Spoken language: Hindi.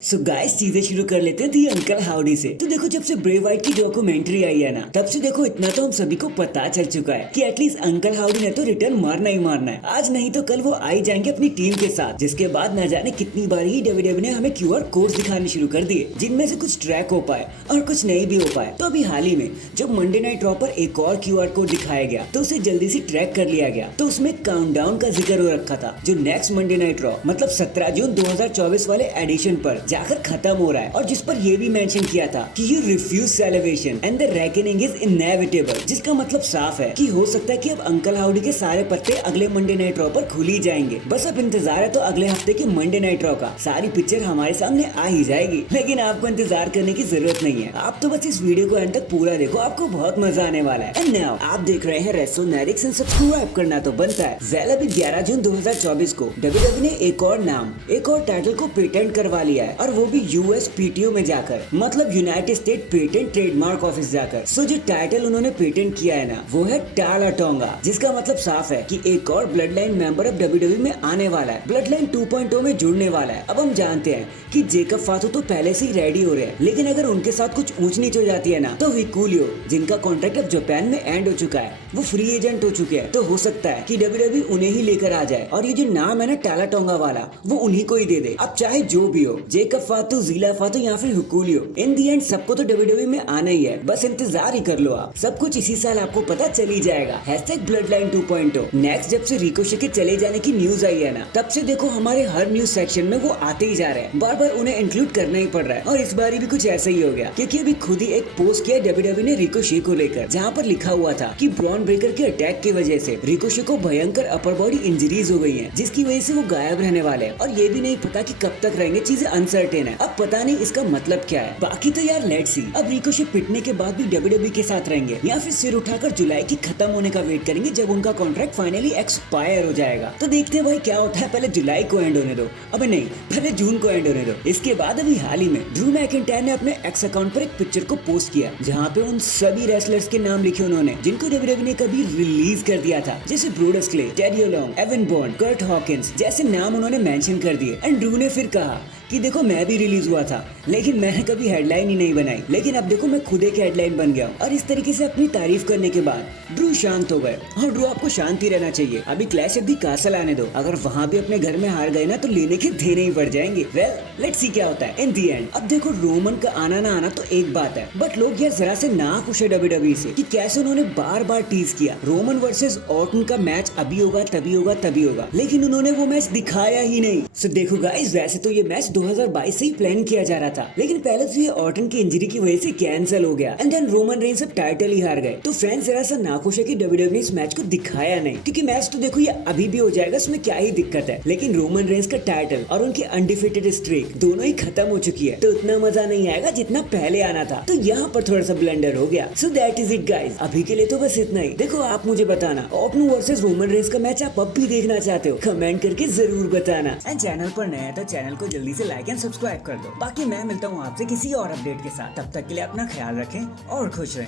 सो गाइस चीजें शुरू कर लेते हैं दी अंकल हाउडी से। तो देखो जब से ब्रे वाइट की डॉक्यूमेंट्री आई है ना, तब से देखो इतना तो हम सभी को पता चल चुका है कि एटलीस्ट अंकल हाउडी ने तो रिटर्न मारना ही मारना है। आज नहीं तो कल वो आ ही जाएंगे अपनी टीम के साथ, जिसके बाद न जाने कितनी बार ही डब्ल्यूडब्ल्यूई ने हमें क्यूआर कोड दिखाने शुरू कर दिए, जिनमें से कुछ ट्रैक हो पाए और कुछ नहीं भी हो पाए। तो अभी हाल ही में जब मंडे नाइट रॉ पर एक और क्यूआर कोड दिखाया गया तो उसे जल्दी से ट्रैक कर लिया गया। तो उसमें काउंटडाउन का जिक्र हो रखा था, जो नेक्स्ट मंडे नाइट रॉ मतलब 17 जून 2024 वाले एडिशन पर जाकर खत्म हो रहा है, और जिस पर ये भी मेंशन किया था कि you refuse celebration and the reckoning is inevitable, जिसका मतलब साफ है कि हो सकता है कि अब अंकल हाउडी के सारे पत्ते अगले मंडे नाइट रॉ पर खुल ही जाएंगे। बस अब इंतजार है तो अगले हफ्ते के मंडे नाइट रॉ का, सारी पिक्चर हमारे सामने आ ही जाएगी। लेकिन आपको इंतजार करने की जरूरत नहीं है, आप तो बस इस वीडियो को एंड तक पूरा देखो, आपको बहुत मजा आने वाला है। एंड नाउ आप देख रहे हैं रेसोनैरिक्स एंड सब्सक्राइब करना तो बनता है। वेल अभी 11 जून 2024 को डब्ल्यूडब्ल्यूई ने एक और नाम, एक और टाइटल को पेटेंट करवा लिया है, और वो भी यूएसपीटीओ में जाकर, मतलब United state patent trademark office जाकर। सो जो टाइटल उन्होंने पेटेंट किया है ना, वो है टाला टोंगा, जिसका मतलब साफ है कि एक और ब्लड लाइन मेंबर अब डब्ल्यूडब्ल्यूई में आने वाला है, ब्लड लाइन 2.0 में जुड़ने वाला है। अब हम जानते हैं कि जेकब फाथू तो पहले से ही रेडी हो रहे हैं, लेकिन अगर उनके साथ कुछ ऊंच नीच हो जाती है ना, तो विकुलियो, जिनका कॉन्ट्रैक्ट अब जापान में एंड हो चुका है, वो फ्री एजेंट हो चुके हैं। तो हो सकता है कि डब्ल्यूडब्ल्यूई उन्हें ही लेकर आ जाए, और ये जो नाम है ना टाला टोंगा वाला, वो उन्हीं को ही दे दे। अब चाहे जो भी हो, जेकब फाथू, जीला फाथू या फिर हुकुलियो, इन दी एंड सबको तो डब्ल्यूडब्ल्यूई में आना ही है। बस इंतजार ही कर लो आप, सब कुछ इसी साल आपको पता चल ही जाएगा। #ब्लडलाइन 2.0। नेक्स्ट जब से रिकोशे के चले जाने की न्यूज आई है ना, तब से देखो हमारे हर न्यूज सेक्शन में वो आते ही जा रहे हैं, बार बार उन्हें इंक्लूड करना ही पड़ रहा है। और इस बार भी कुछ ऐसा ही हो गया, क्योंकि अभी खुद ही एक पोस्ट किया डब्ल्यूडब्ल्यूई ने रिकोशे को लेकर, जहाँ पर लिखा हुआ था कि ब्रॉन ब्रेकर के अटैक की वजह से रिकोशे को भयंकर अपर बॉडी इंजरीज हो गई है, जिसकी वजह से वो गायब रहने वाले हैं, और ये भी नहीं पता कि कब तक रहेंगे। चीजें अनसर्टेन है, अब पता नहीं इसका मतलब क्या है। बाकी तो यार लेट्स सी, अब रिकोशे पिटने के बाद भी डब्ल्यूडब्ल्यूई के साथ रहेंगे या फिर सिर उठाकर जुलाई की खत्म होने का वेट करेंगे, जब उनका कॉन्ट्रैक्ट फाइनली एक्सपायर हो जाएगा। तो देखते हैं भाई क्या होता है, पहले जुलाई को एंड होने दो, अबे नहीं पहले जून को एंड होने दो। इसके बाद अभी हाल ही में ड्रू मैकिंटायर ने अपने एक्स अकाउंट पर एक पिक्चर को पोस्ट किया, जहाँ पे उन सभी रेसलर्स के नाम लिखे उन्होंने, जिनको डब्ल्यूडब्ल्यूई ने कभी रिलीज कर दिया था, जैसे Brodus Clay, Teddy Long, Evan बॉन्ड, कर्ट हॉकिंस जैसे नाम उन्होंने मेंशन कर दिए। एंड ड्रू ने फिर कहा कि देखो मैं भी रिलीज हुआ था, लेकिन मैंने कभी हेडलाइन ही नहीं बनाई, लेकिन अब देखो मैं खुद एक हेडलाइन बन गया हूँ। और इस तरीके से अपनी तारीफ करने के बाद ड्रू शांत हो गए। और ड्रू आपको शांति रहना चाहिए, अभी क्लैश ऑफ द कासल आने दो, अगर वहाँ भी अपने घर में हार गए ना तो लेने के देने ही पड़ जाएंगे। वेल लेट्स सी क्या होता है इन दी एंड। अब देखो रोमन का आना ना आना तो एक बात है, बट लोग यार जरा से ना खुश है डब्ल्यूडब्ल्यूई से कि कैसे उन्होंने बार बार टीज किया रोमन वर्सेस ऑर्टन का मैच अभी होगा तभी होगा तभी होगा, लेकिन उन्होंने वो मैच दिखाया ही नहीं। सो देखो गाइस, वैसे तो ये मैच 2022 से ही प्लान किया जा रहा था, लेकिन पहले तो ये ऑर्टन की इंजरी की वजह से कैंसिल हो गया, एंड देन रोमन रेंस अब टाइटल ही हार गए। तो फैंस जरा सा नाखुश है कि डब्ल्यूडब्ल्यूई इस मैच को दिखाया नहीं, क्योंकि मैच तो देखो ये अभी भी हो जाएगा, इसमें क्या ही दिक्कत है। लेकिन रोमन रेंस का टाइटल और उनकी अनडिफिटेड स्ट्रीक दोनों ही खत्म हो चुकी है, तो उतना मजा नहीं आएगा जितना पहले आना था। तो यहाँ पर थोड़ा सा ब्लंडर हो गया। So that is it guys, अभी के लिए तो बस इतना ही। देखो आप मुझे बताना ऑर्टन वर्सेस रोमन रेंस का मैच आप अब भी देखना चाहते हो, कमेंट करके जरूर बताना। एंड चैनल पर नया है तो चैनल को जल्दी से लाइक एंड सब्सक्राइब कर दो। बाकी मैं मिलता हूँ आपसे किसी और अपडेट के साथ, तब तक के लिए अपना ख्याल रखें और खुश रहें।